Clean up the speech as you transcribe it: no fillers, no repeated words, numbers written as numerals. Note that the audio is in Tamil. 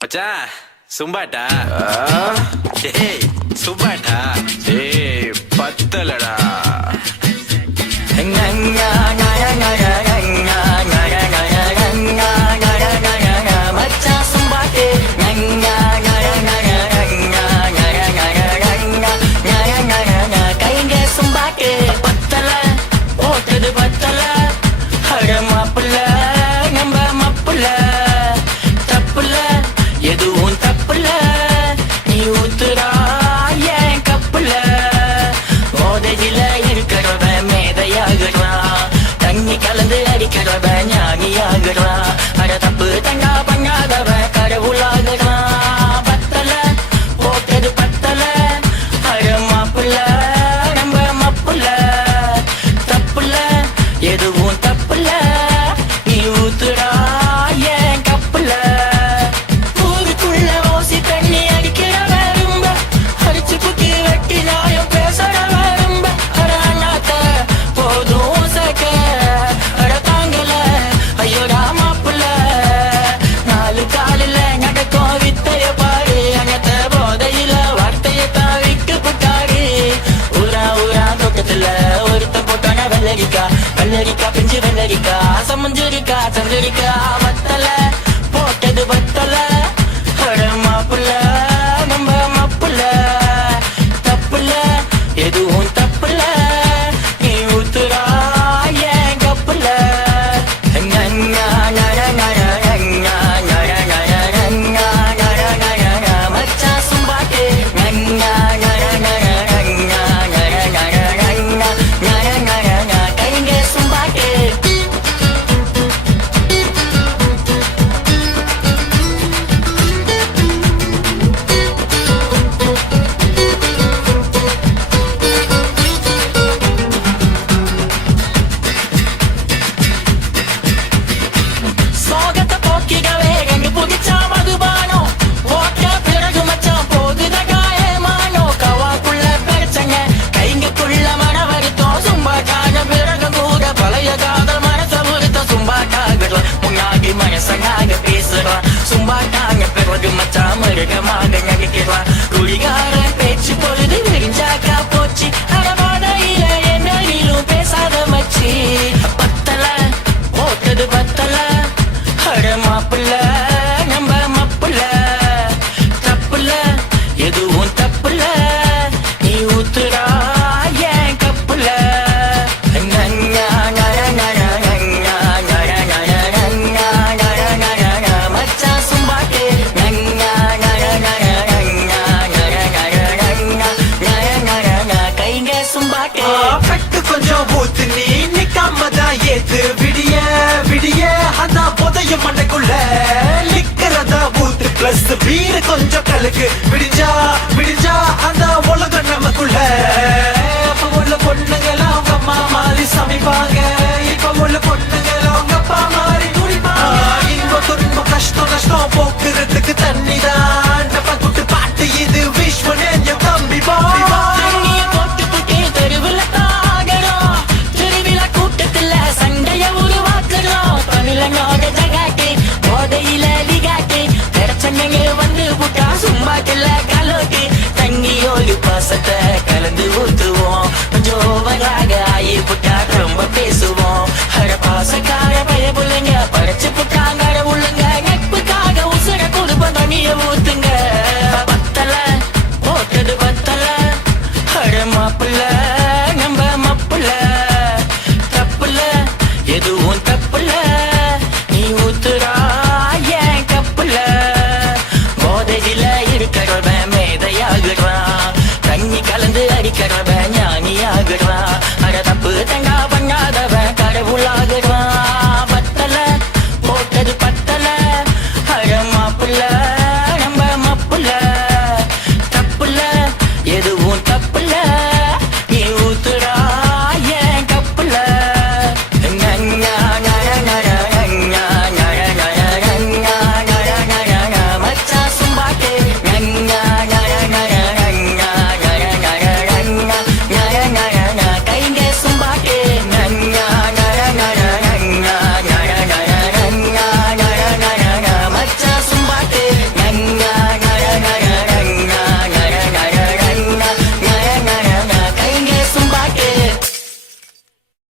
மச்சான் சும்பாட்டா ஏய் சும்பாட்டா ஏய் பத்தலடா எதுவும் தப்புல நீ ஊத்துறா ஏன் கப்புல போதையில இருக்கிறவன் மேதையாகிறான் தண்ணி கலந்து அடிக்கிறவன் ஞானியாகிறான் அட தப்பு தண்டா பண்ணாதவன் கடவுளாகிறான் பத்தல போட்டது பத்தல அட மாப்புல நம்ம மப்புல தப்புல எதுவும் தப்புல நீ ஊத்துறா ஏன் கப்புல வெள்ளரிக்கா பிஞ்சு வெள்ளரிக்கா சமஞ்சிருக்கா சந்திரிக்கா வத்தல போட்டது வத்தல மாப்புல நம்ம மப்புல தப்புல எதுவும் தப்புல நீ ஊத்துறா ஏன் கப்புல மச்சா சும்பாட்டு சும்பாட்டாங்க பிறகு மச்சா மிருகமாக நகைக்கிறான் குடிகாரன் பேச்சு பொழுது விரிஞ்சாக்கா போச்சு அடவாதையில என்னிலும் பேசாத மச்சி பத்தல போட்டது பத்தல அட மாப்புல நம்ம மப்புல தப்புல எதுவும் தப்புல நீ ஊத்துறா ஏன் கப்புல கொஞ்சம் ஊத்து நீ நிக்காமதான் ஏத்து விடிய விடிய அந்த புதையும் மண்டைக்குள்ள நிக்கிறதா ஊத்து பிளஸ் வீடு கொஞ்சம் கலக்கு விடிஞ்சா விடிஞ்சா அந்த உலகம் நமக்குள்ள அப்ப உள்ள பொண்ணுங்களா அவங்க அம்மா மாதிரி சமைப்பாங்க இப்ப உள்ள பொண்ணுங்களா அவங்க அப்பா மாதிரி துடிப்பாங்க இன்பம் துன்பம் கஷ்டம் நஷ்டம் போக்குறதுக்கு தண்ணி தான் கூட்டு பாட்டு இது விஸ்வனேன் என் தம்பி பா பாசத்தை கலந்து ஊத்துவோம் ஜோவராக ஆயி புட்டா ரொம்ப பேசுவோம் அட பாசக்கார பய புள்ளைங்க படைச்சு புட்டாங்க உள்ளங்க நட்புக்காக உசுர குடும்பம் தண்ணிய ஊத்துங்க பத்தல போட்டது பத்தல அட மாப்புல நம்ம மப்புல தப்புல எதுவும் தப்புல நீ ஊத்துறா ஏன் கப்புல போதையில இருக்கிறவன் மேதையாகிறான் தண்ணி கலந்து அடிக்கிறவன் ஞானியாகிறான் அட தப்பு